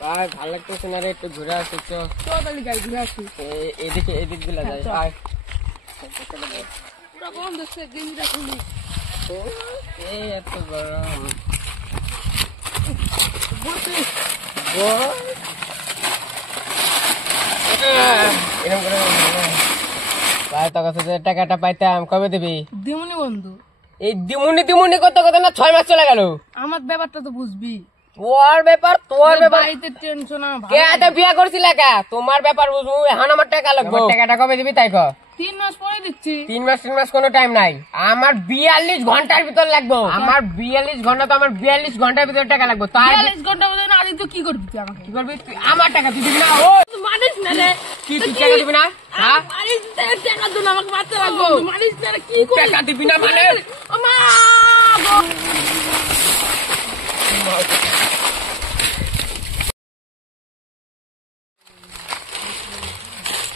ভাই ভালো লাগতেছে না রে, একটু ঘুরে আসি তো। তাড়াতাড়ি গাড়ি ঘুরে আসি। এদিক গুলা যাই। পুরো বন্ধ হচ্ছে, গেঞ্জিটা খুলি। এত গরম। ভাই তোর কাছে যে টাকাটা পাইতাম কবে দিবি? দিমুনি বন্ধু, এই দিমুনি কত কথা না 6 মাস চলে গেল। আমার ব্যাপারটা তো বুঝবি। তোর ব্যাপার বাড়িতে টেনশন। কে এত বিয়া করছিল একা? তোমার ব্যাপার বুঝবো, এখন আমার টাকা লাগবে। টাকাটা কবে দিবি তাই কর। 3 মাস পরে দিচ্ছি। 3 মাস কোনো টাইম নাই। আমার 42 ঘন্টার ভিতর লাগবে। আমার 42 ঘন্টা তো আমার 42 ঘন্টার ভিতর টাকা লাগবে। তাই 42 ঘন্টার মধ্যে না তুই কি করবি? তুই আমাকে কি করবি? তুই আমার টাকা তুই দিবি না? ও তুই মানিস না রে। কি তুই টাকা দিবি না? হ্যাঁ মানিস না, টাকা দে না, আমাকে বাচ্চা লাগবে। মানিস না রে, কি করবি? টাকা দিবি না মানে? আমা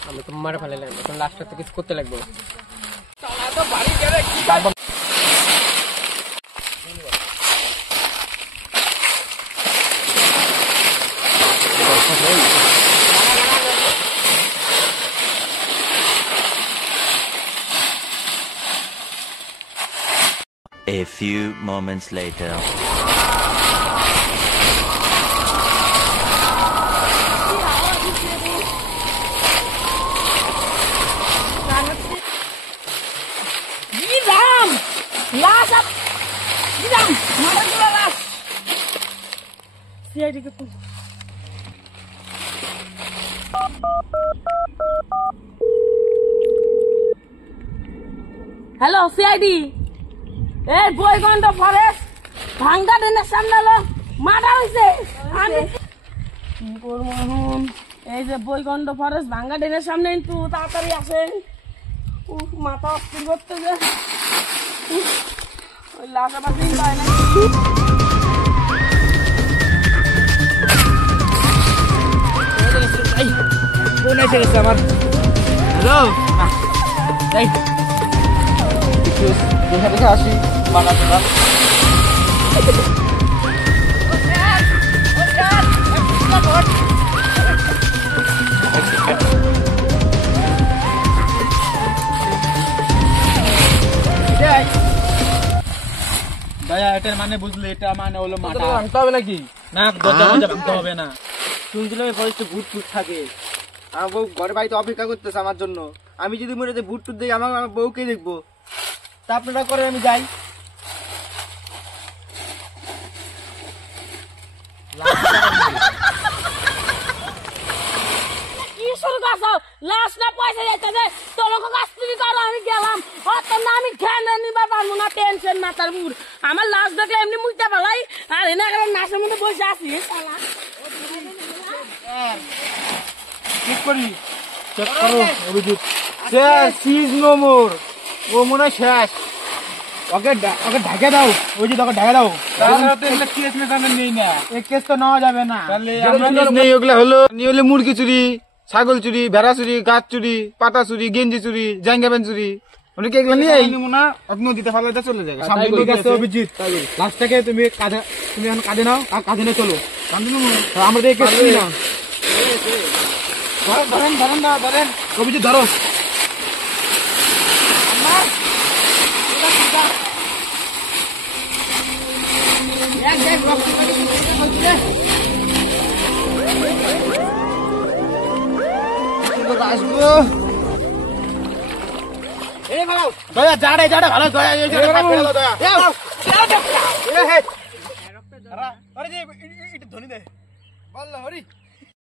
আমি তো মারে ফেলে লাগবে, এখন লাস্টে তো কিছু করতে লাগবে। A few moments later. Gidam! Lasap! Gidam! Mana gula las? CID ke tuh. Hello CID. বইগন্ড ফরেস্ট ভাঙ্গা ডেনের সামনে লো মারা হইছে। আমি কি করব এখন? এই যে বইগন্ড ফরেস্ট ভাঙ্গা ডেনের সামনে, কিন্তু তাড়াতাড়ি আসেন। মাথা অস্থির করতে যে ওই লাশাপাশি পায় না। কোন এসে গেছে আমার? হ্যালো এই দেখে দেখে আসি বানাতে না। ভাইয়া এটার মানে বুঝলে, এটা মানে হলো মাথা ভাঙতে হবে নাকি? না, দরজা ভাঙতে হবে না। শুনছিলাম এই ফরেস্টে ভূত ফুট থাকে। আমার বউ ঘরে বাড়িতে অপেক্ষা করতেছে আমার জন্য। আমি যদি মরে যাই ভূত টুট দিই, আমার বউকে দেখবো। তা আপনারা করে আমি যাই। কি শুরু করছো? লাশ না পয়সা যাইতেছে, তোমাকে কাছ থেকে করো, আমি গেলাম। অত না আমি খেয়ে নিবার পারবো না, টেনশন মাথার বুড়। আমার লাশ দেখে এমনি মুইতে পালাই, আর এনে গেলে নাচের মধ্যে বসে আছি। ঠিক করি, চেক করো অভিজিৎ। শেষ, সিজ নো মোর। ও মনে হয় শেষ। ওকে ঢাকে দাও, অভিজিৎ ওকে ঢাকে দাও। কেস মেটানো নেই না, এই কেস তো নেওয়া যাবে না। নেই ওগুলা হলো নিয়ে হলে মুরগি চুরি, ছাগল চুরি, ভেড়া চুরি, গাছ চুরি, পাতা চুরি, গেঞ্জি চুরি, জাঙ্গা প্যান্ট চুরি। অনেকে এগুলো নিয়ে না নদীতে ফেলাতে চলে যায়। অভিজিৎ লাস্টটাকে তুমি কাঁধে, তুমি এখন কাঁধে নাও আর কাঁধে নিয়ে চলো। আমরা এই কেস করি না। ধরেন অভিজিৎ ধরো। আসবো দয়া, জাড়ে ভালো দয়া। ধনী দে বল হরি।